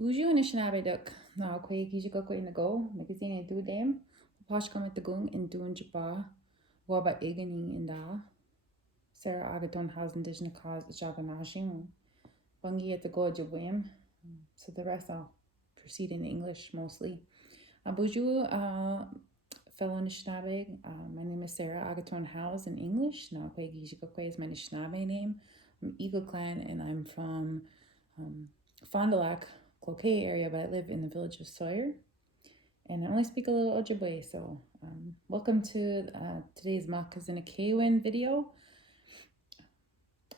Bonjour, Anishinaabe na kwe kijiko in the go, magazine do them, posh come at the gung and doing jaba, waba iganing in da, Sarah Agaton Howes indigenous cause jabanashim, bungi at the go jabwim. So the rest I'll proceed in English mostly. Bonjour, fellow Anishinaabe. My name is Sarah Agaton Howes in English. Na kwe kijiko is my Anishinaabe name. I'm Eagle Clan and I'm from Fond du Lac, Cloquet area, but I live in the village of Sawyer, and I only speak a little Ojibwe. So welcome to today's Makizinikewin video.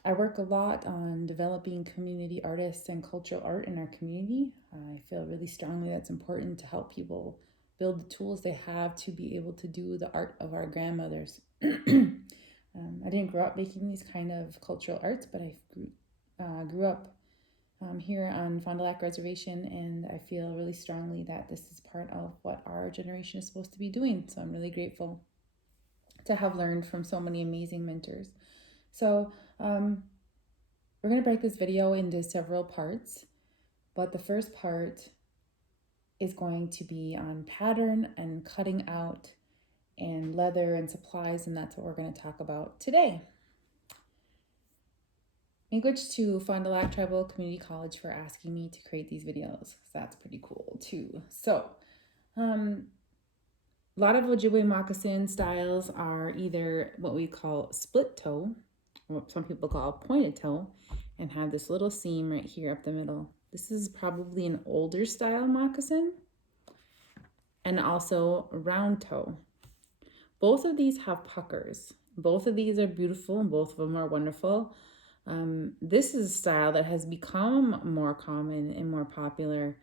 I work a lot on developing community artists and cultural art in our community. I feel really strongly that's important to help people build the tools they have to be able to do the art of our grandmothers. I didn't grow up making these kind of cultural arts, but I grew up here on Fond du Lac Reservation, and I feel really strongly that this is part of what our generation is supposed to be doing. So I'm really grateful to have learned from so many amazing mentors. So we're going to break this video into several parts, but the first part is going to be on pattern and cutting out and leather and supplies, and that's what we're going to talk about today. Thank you to Fond du Lac Tribal Community College for asking me to create these videos. That's pretty cool too. So, a lot of Ojibwe moccasin styles are either what we call split toe, or what some people call pointed toe, and have this little seam right here up the middle. This is probably an older style moccasin, and also round toe. Both of these have puckers. Both of these are beautiful, and both of them are wonderful. This is a style that has become more common and more popular.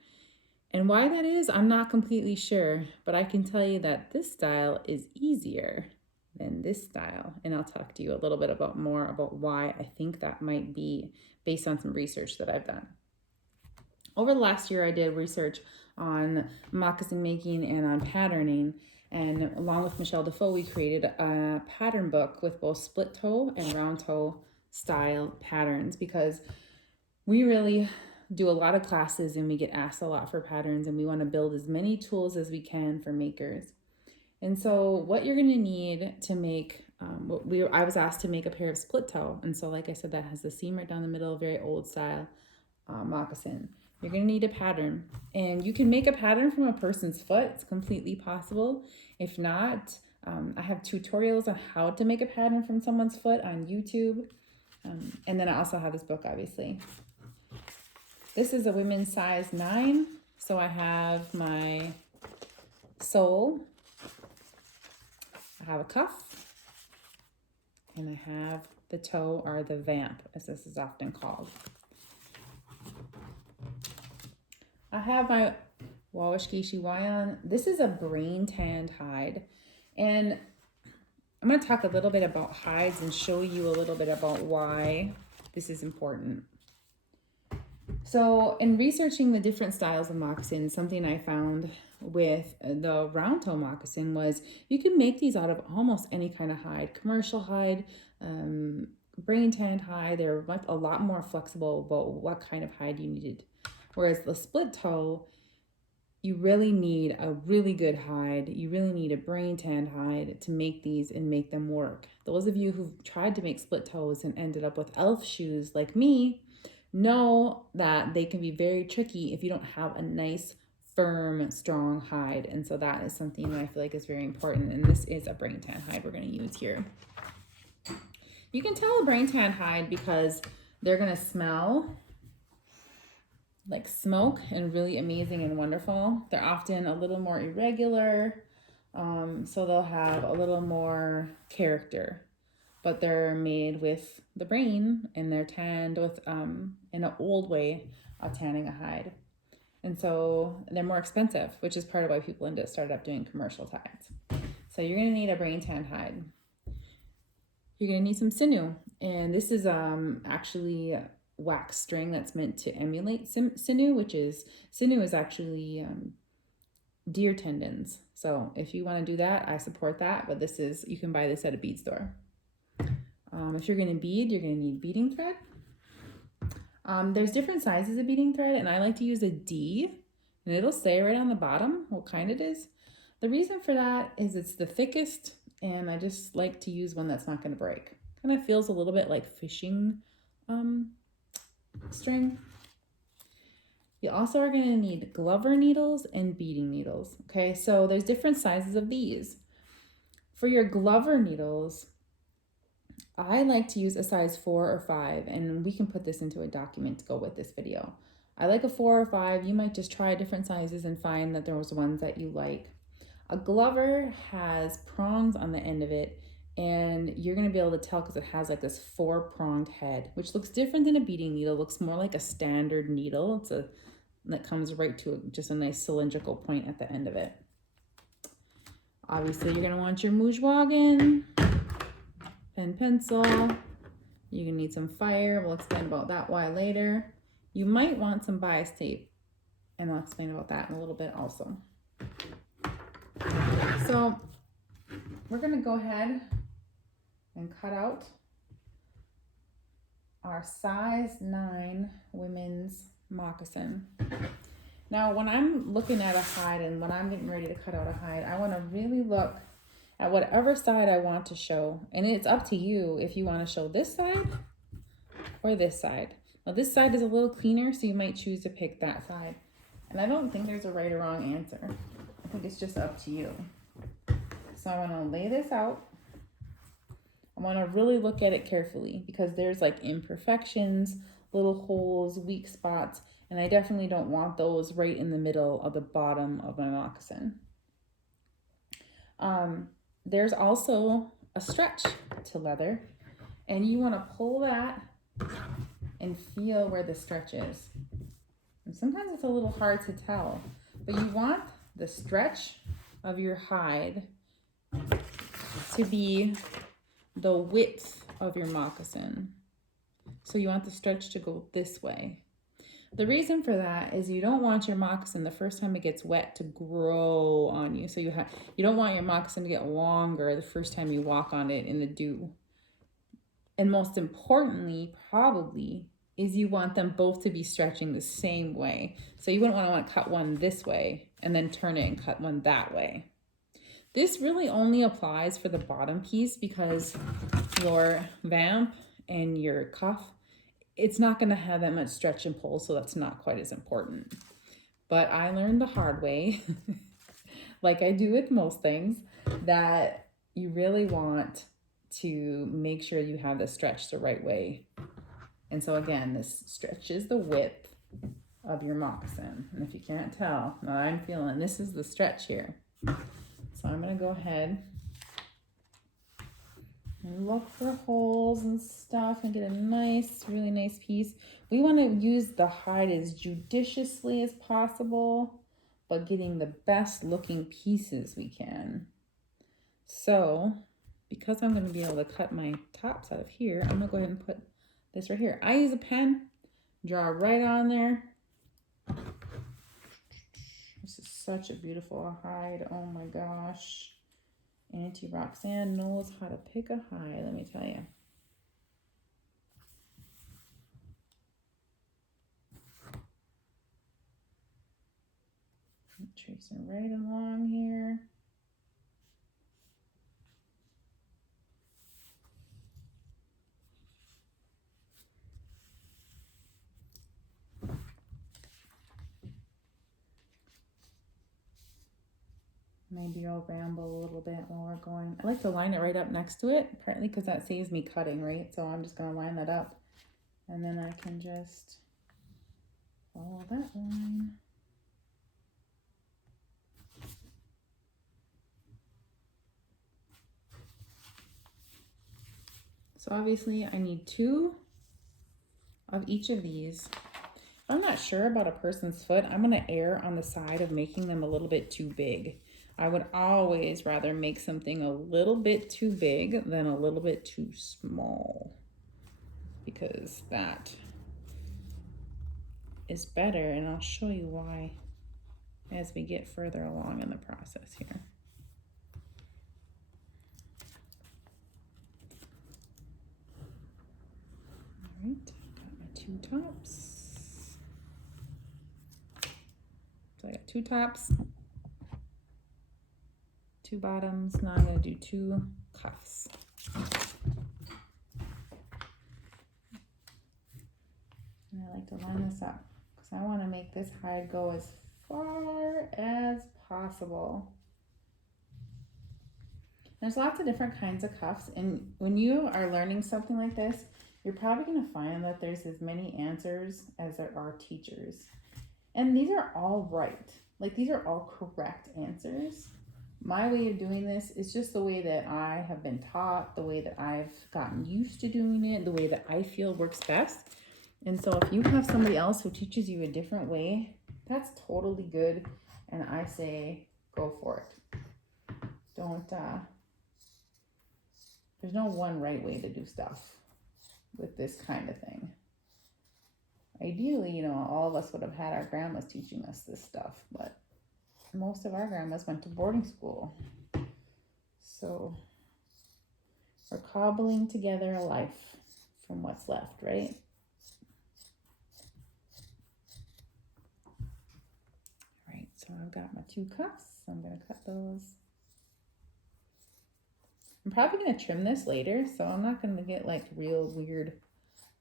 And why that is, I'm not completely sure, but I can tell you that this style is easier than this style. And I'll talk to you a little bit more about why I think that might be based on some research that I've done. Over the last year, I did research on moccasin making and on patterning. And along with Michelle Defoe, we created a pattern book with both split toe and round toe style patterns, because we really do a lot of classes and we get asked a lot for patterns, and we want to build as many tools as we can for makers. And so what you're going to need to make, I was asked to make a pair of split toe. And so like I said, that has the seam right down the middle, very old style moccasin. You're going to need a pattern, and you can make a pattern from a person's foot. It's completely possible. If not, I have tutorials on how to make a pattern from someone's foot on YouTube. And then I also have this book, obviously. This is a women's size 9. So I have my sole, I have a cuff, and I have the toe, or the vamp, as this is often called. I have my Wawashkishi Wayan. This is a brain tanned hide. And I'm going to talk a little bit about hides and show you a little bit about why this is important. So in researching the different styles of moccasins, something I found with the round toe moccasin was you can make these out of almost any kind of hide, commercial hide, brain tanned hide. They're a lot more flexible about what kind of hide you needed. Whereas the split toe, you really need a really good hide. You really need a brain tanned hide to make these and make them work. Those of you who've tried to make split toes and ended up with elf shoes like me know that they can be very tricky if you don't have a nice, firm, strong hide. And so that is something that I feel like is very important. And this is a brain tan hide we're going to use here. You can tell a brain tan hide because they're going to smell like smoke and really amazing and wonderful. They're often a little more irregular, so they'll have a little more character, but they're made with the brain, and they're tanned with in an old way of tanning a hide. And so they're more expensive, which is part of why people started up doing commercial hides. So you're going to need a brain tanned hide. You're going to need some sinew, and this is actually wax string that's meant to emulate sinew, which is actually deer tendons. So if you want to do that, I support that, but you can buy this at a bead store. If you're going to bead, you're going to need beading thread. There's different sizes of beading thread, and I like to use a D, and it'll say right on the bottom what kind it is. The reason for that is it's the thickest, and I just like to use one that's not going to break. Kind of feels a little bit like fishing string. You also are going to need Glover needles and beading needles. Okay, so there's different sizes of these. For your Glover needles, I like to use a size 4 or 5, and we can put this into a document to go with this video. I like a 4 or 5. You might just try different sizes and find that there was ones that you like. A Glover has prongs on the end of it, and you're going to be able to tell because it has like this 4-pronged head, which looks different than a beading needle. It looks more like a standard needle. That comes right to just a nice cylindrical point at the end of it. Obviously, you're going to want your Moujwagen, pen, pencil. You're going to need some fire. We'll explain about that why later. You might want some bias tape, and I'll explain about that in a little bit also. So we're going to go ahead and cut out our size 9 women's moccasin. Now, when I'm looking at a hide and when I'm getting ready to cut out a hide, I want to really look at whatever side I want to show. And it's up to you if you want to show this side or this side. Now, this side is a little cleaner, so you might choose to pick that side. And I don't think there's a right or wrong answer. I think it's just up to you. So I want to lay this out. I want to really look at it carefully because there's like imperfections, little holes, weak spots, and I definitely don't want those right in the middle of the bottom of my moccasin. There's also a stretch to leather, and you want to pull that and feel where the stretch is. And sometimes it's a little hard to tell, but you want the stretch of your hide to be the width of your moccasin. So you want the stretch to go this way. The reason for that is you don't want your moccasin the first time it gets wet to grow on you. So you don't want your moccasin to get longer the first time you walk on it in the dew. And most importantly, probably, is you want them both to be stretching the same way. So you wouldn't want to cut one this way and then turn it and cut one that way. This really only applies for the bottom piece because your vamp and your cuff, it's not going to have that much stretch and pull, so that's not quite as important. But I learned the hard way, like I do with most things, that you really want to make sure you have the stretch the right way. And so again, this stretch is the width of your moccasin. And if you can't tell, now I'm feeling this is the stretch here. So I'm going to go ahead and look for holes and stuff and get a nice, really nice piece. We want to use the hide as judiciously as possible, but getting the best looking pieces we can. So because I'm going to be able to cut my tops out of here, I'm going to go ahead and put this right here. I use a pen, draw right on there. This is such a beautiful hide. Oh my gosh. Auntie Roxanne knows how to pick a hide, let me tell you. Tracing right along here. Maybe I'll ramble a little bit while we're going. I like to line it right up next to it, partly because that saves me cutting, right? So I'm just going to line that up, and then I can just follow that line. So obviously I need 2 of each of these. If I'm not sure about a person's foot, I'm going to err on the side of making them a little bit too big. I would always rather make something a little bit too big than a little bit too small, because that is better, and I'll show you why as we get further along in the process here. All right, got my 2 tops. So I got 2 tops, 2 bottoms. Now I'm going to do 2 cuffs. And I like to line this up because I want to make this hide go as far as possible. There's lots of different kinds of cuffs, and when you are learning something like this, you're probably going to find that there's as many answers as there are teachers. And these are all right. Like, these are all correct answers. My way of doing this is just the way that I have been taught, the way that I've gotten used to doing it, the way that I feel works best. And so if you have somebody else who teaches you a different way, that's totally good. And I say, go for it. Don't, there's no one right way to do stuff with this kind of thing. Ideally, you know, all of us would have had our grandmas teaching us this stuff, but most of our grandmas went to boarding school. So we're cobbling together a life from what's left, right? All right, so I've got my 2 cuffs. I'm going to cut those. I'm probably going to trim this later, so I'm not going to get like real weird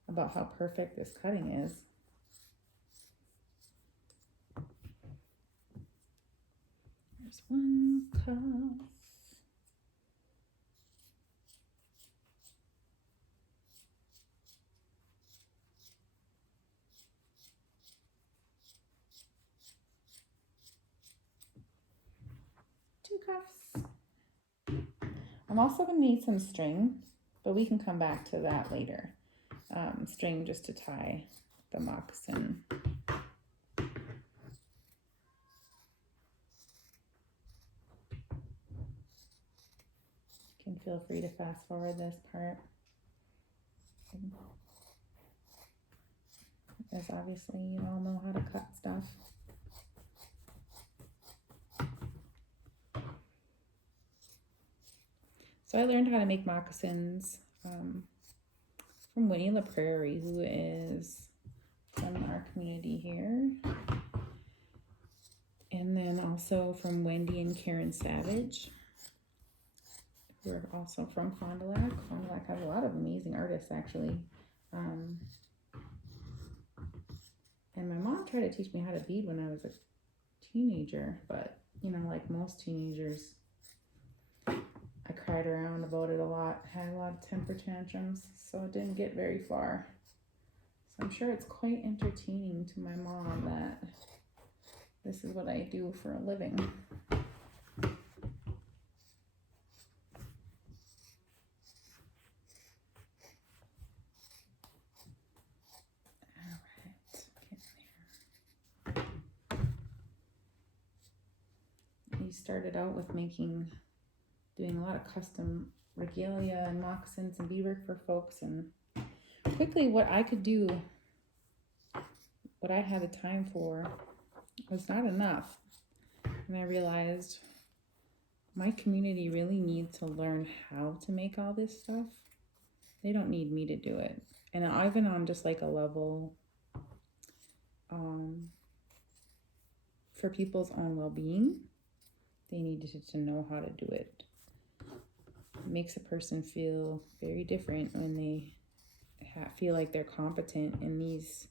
about how perfect this cutting is. There's 1 cuff. Two cuffs. I'm also going to need some string, but we can come back to that later. String just to tie the moccasin. You can feel free to fast forward this part, because obviously you all know how to cut stuff. So I learned how to make moccasins from Winnie La Prairie, who is from our community here. And then also from Wendy and Karen Savage, who are also from Fond du Lac. Fond du Lac has a lot of amazing artists, actually. And my mom tried to teach me how to bead when I was a teenager, but, you know, like most teenagers, I cried around about it a lot, had a lot of temper tantrums, so it didn't get very far. So I'm sure it's quite entertaining to my mom that this is what I do for a living. We started out with doing a lot of custom regalia and moccasins and beadwork for folks, and quickly what I could do, what I had the time for, was not enough. And I realized my community really needs to learn how to make all this stuff. They don't need me to do it. And even on just like a level for people's own well-being, they needed to know how to do it. It makes a person feel very different when they feel like they're competent in these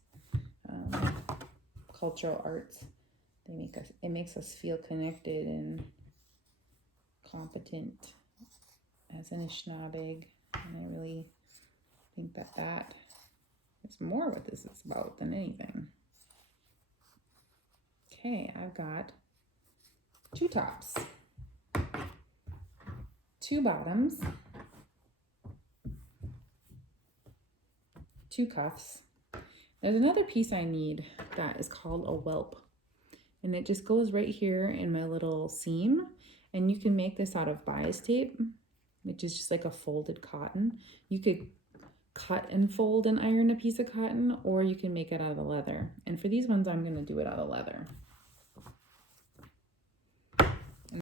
cultural arts. It makes us feel connected and competent as an Anishinaabe, and I really think that is more what this is about than anything. Okay, I've got 2 tops, 2 bottoms, 2 cuffs. There's another piece I need that is called a whelp, and it just goes right here in my little seam, and you can make this out of bias tape, which is just like a folded cotton. You could cut and fold and iron a piece of cotton, or you can make it out of leather. And for these ones, I'm going to do it out of leather.